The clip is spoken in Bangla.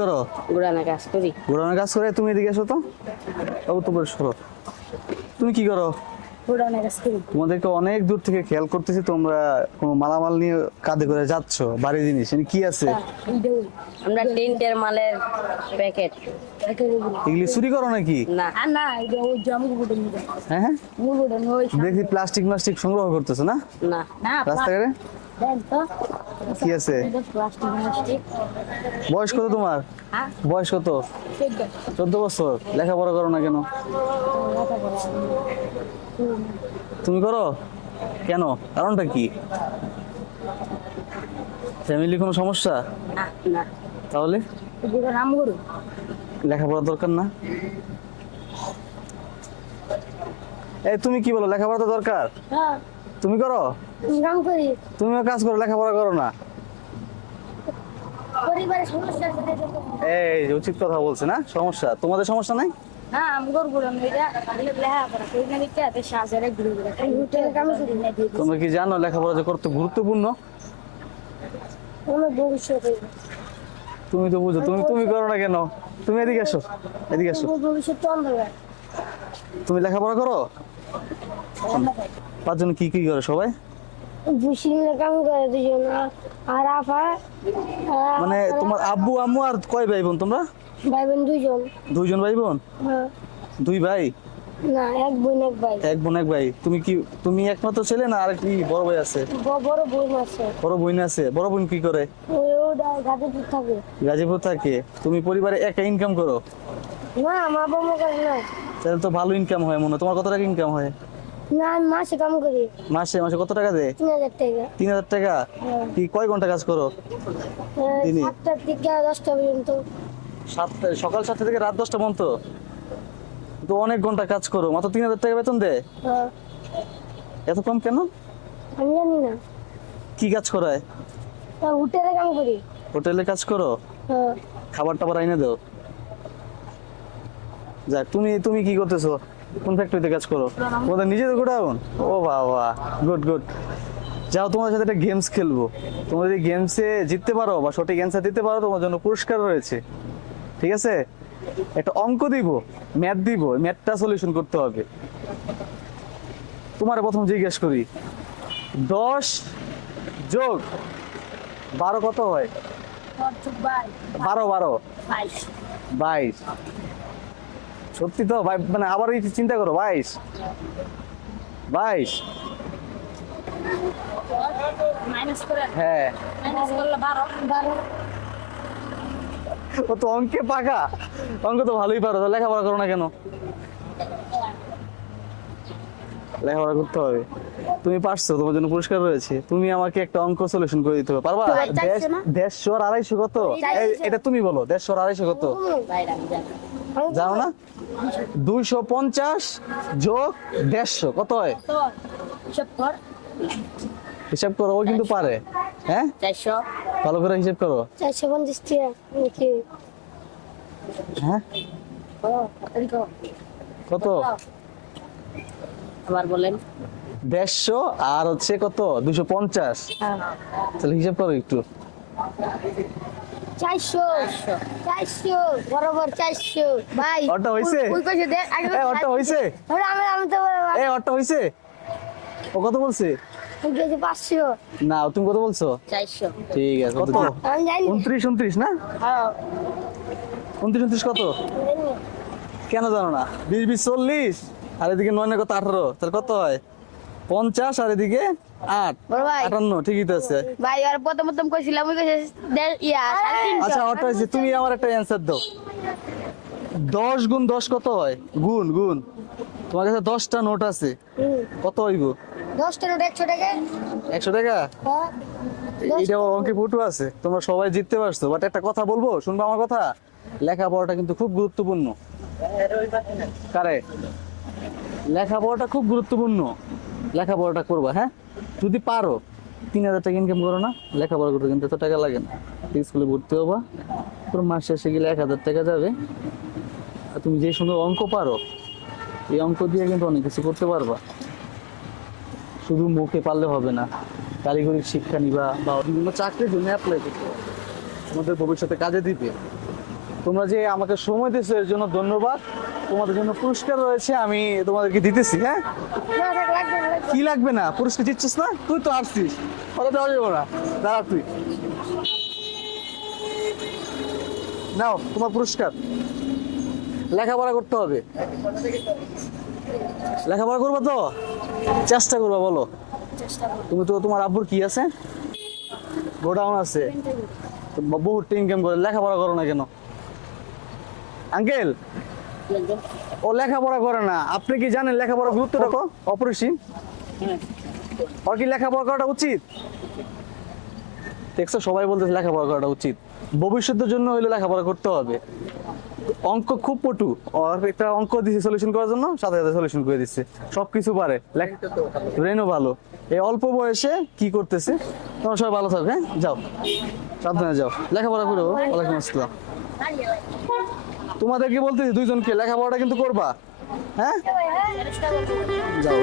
করো? উড়ানা কাজ করি। ঘোরানোর কাজ করে তুমি এদিকে এসো তো। বাবু তো বলে সরো। তুমি কি করো? তোমাদেরকে অনেক দূর থেকে খেয়াল করতেছি তোমরা কোনো মালামাল নিয়ে কাঁধে করে যাচ্ছ বাড়ি জিনিস। কি আছে? আমরা টেন্টের মালের প্যাকেট। এগুলি চুরি করো নাকি? না। হ্যাঁ হ্যাঁ। দেখি প্লাস্টিক প্লাস্টিক সংগ্রহ করতেছো না। না রাস্তাঘাটে? কি আছে? বয়স কত তোমার? বয়স কত? চোদ্দ বছর। লেখাপড়া করো না কেন? তুমি করো? কেন? কারণটা কি? ফ্যামিলি কোনো সমস্যা? তাহলে? লেখাপড়া দরকার না? এই তুমি কি বলো? লেখাপড়া তো দরকার? তুমি করো? করি। তুমিও কাজ করো লেখাপড়া করো না। পরিবারের সমস্যা এই উচিত কথা বলছে না? সমস্যা? তোমাদের সমস্যা নাই? হ্যাঁ আমি গুলো এটা লেহা করা না দিতে এত সাজারে ঘুরে ঘুরে এই কাম করি না তোমরা কি জানো লেখাপড়া যে কত গুরুত্বপূর্ণ? কোনো ভবিষ্যতে। তুমি তো বুঝো তুমি তুমি করো না কেন? তুমি এদিকে এসো এদিকে এসো ভবিষ্যৎ তুমি লেখাপড়া করো? পাঁচজন কি কি করে সবাই? বুসিলে কাম করে দুজন আর আফা মানে তোমার আব্বু আম্মু আর কয় ভাই বোন তোমরা? ভাই বোন দুজন। দুইজন ভাই বোন হ্যাঁ। দুই ভাই? না এক বোন এক ভাই। এক বোন এক ভাই। তুমি কি তুমি একমাত্র ছেলে না আর কি বড় ভাই আছে? বড় বোন আছে। বড় বোন আছে। বড় বোন কি করে? গাজীপুর থাকে। গাজীপুর থাকে। তুমি পরিবারে একা ইনকাম করো? না মা বাবা না তাহলে তো ভালো ইনকাম হয় মনে। তোমার কত টাকা ইনকাম হয়? না মাসে কাম করি। মাসে মাসে কত টাকা দেয়? তিন হাজার টাকা। তিন হাজার টাকা? কি কয় ঘণ্টা কাজ করো? আহ, দিনে? সাতটার থেকে দশটা পর্যন্ত। সাতটা সকাল সাতটা থেকে রাত দশটা পর্যন্ত? তো অনেক ঘণ্টা কাজ করো। মাত্র তিন হাজার টাকা বেতন দেয়? হ্যাঁ, এত কম কেন? আমি জানি না। কি কাজ করায়? হোটেলে কাম করি। হোটেলে কাজ করো? হ্যাঁ, খাবার টাবার আইনে দাও। যাক তুমি তুমি কি করতেছো? কোন ফ্যাক্টরিতে কাজ করো? তোমাদের নিজেদের গোডাউন? ও বাবা গুড গুড যাও তোমাদের সাথে একটা গেমস খেলব। তোমরা যদি গেমসে জিততে পারো বা সঠিক অ্যান্সার দিতে পারো তোমার জন্য পুরস্কার রয়েছে। ঠিক আছে? একটা অঙ্ক দিব ম্যাথ দিব ম্যাথটা সলিউশন করতে হবে। তোমার প্রথম জিজ্ঞেস করি দশ যোগ বারো কত হয়? বারো বারো। বাইশ। বাইশ। সত্যি তো ভাই মানে আবার চিন্তা করো বাইশ। বাইশ। হ্যাঁ। ও তো অঙ্কে পাকা। অঙ্ক তো ভালোই পারো লেখাপড়া করো না কেন? লেখাপড়া করতে হবে। তুমি পারছ তোমার জন্য পুরস্কার রয়েছে। তুমি আমাকে একটা অঙ্ক সলিউশন করে দিতে হবে। পারবা? দেড়শো আর আড়াইশো কত? এটা তুমি বলো দেড়শো আর আড়াইশো কত? জানো না? দুইশো পঞ্চাশ যোগ দেড়শো কত হয়? হিসাব করো। ও কিন্তু পারে। হ্যাঁ? ভালো করে হিসাব করো। চারশো পঞ্চাশ হ্যাঁ। কত? আবার বলেন। দেড়শো আর হচ্ছে কত? দুশো পঞ্চাশ। হ্যাঁ। তাহলে হিসাব করো একটু। চারশো চারশো। বরাবর চারশো। ভাই ওটা হইছে? ওই কইছে দেখ আগে এ হইছে? আমি আমি তো এ ওটা হইছে? ও কত বলছে? আমি গেছি পাঁচশো। না তুমি কত বলছো? ঠিক আছে কত? উনত্রিশ উনত্রিশ না? হ্যাঁ। উনত্রিশ উনত্রিশ কত? কেন জানো না? বিশ বিশ চল্লিশ। আর এদিকে নয় নয় কত আঠারো? তাহলে কত হয়? পঞ্চাশ আর এদিকে আট। আটান্ন ঠিকই তো আছে। ভাই আর প্রথম প্রথম কইছিলাম ওই কইছে দেড় সাড়ে তিনশো। আচ্ছা ওটা হয়েছে তুমি আমার একটা অ্যান্সার দাও। দশ গুণ দশ কত হয়? গুণ গুণ। তোমার কাছে দশটা নোট আছে। কত হইব দশটা নোট একশো টাকা। একশো টাকা? হ্যাঁ। অঙ্কে ফুটু আছে। তোমরা সবাই জিততে পারছ। বাট একটা কথা বলব? শুনব আমার কথা? লেখাপড়াটা কিন্তু খুব গুরুত্বপূর্ণ। কারে? লেখাপড়াটা খুব গুরুত্বপূর্ণ। লেখাপড়াটা করবা হ্যাঁ? যদি পারো, তিন হাজার টাকা ইনকাম করো না, লেখাপড়া করতে কিন্তু এত টাকা লাগে না। স্কুলে ভর্তি হবা, তোর মাস শেষে গেলে এক হাজার টাকা যাবে। আর তুমি যে সুন্দর অঙ্ক পারো, এই অঙ্ক দিয়ে কিন্তু অনেক কিছু করতে পারবা। শুধু মুখে পারলে হবে না কারিগরি শিক্ষা নিবা বা বিভিন্ন চাকরির জন্য অ্যাপ্লাই করতে। তোমাদের ভবিষ্যতে কাজে দিবে। তোমরা যে আমাকে সময় দিয়েছ, এর জন্য ধন্যবাদ। তোমাদের জন্য পুরস্কার রয়েছে আমি তোমাদেরকে দিতেছি হ্যাঁ? কি লাগবে না? পুরস্কার দিচ্ছিস না? তুই তো আসছিস কথা দেওয়া যাবে না। দাঁড়া তুই। নাও তোমার পুরস্কার। লেখাপড়া করতে হবে। লেখাপড়া করব তো? চেষ্টা করব বলো। তুমি তো তোমার আব্বুর কি আছে? গোডাউন আছে। বহুত ইনকাম করে। লেখাপড়া করো না কেন? আঙ্কেল ও লেখাপড়া করে না। আপনি কি জানেন লেখাপড়া গুরুত্বটা অপরিসীম? ওর কি লেখাপড়া করাটা উচিত? দেখছ, সবাই বলতেছে লেখাপড়া করাটা উচিত। ভবিষ্যতের জন্য হইলে লেখাপড়া করতে হবে। অঙ্ক খুব পটু। ওর একটা অঙ্ক দিছে সলিউশন করার জন্য, সাথে সাথে সলিউশন করে দিচ্ছে। সবকিছু পারে। ব্রেনও ভালো। এই অল্প বয়সে কি করতেছে? তোমরা সবাই ভালো থাকো হ্যাঁ? যাও। সাবধানে যাও। লেখাপড়া করো। ওয়ালাইকুম আসসালাম। তোমাদের কি বলতেছি দুইজনকে লেখাপড়াটা কিন্তু করবা। হ্যাঁ? যাও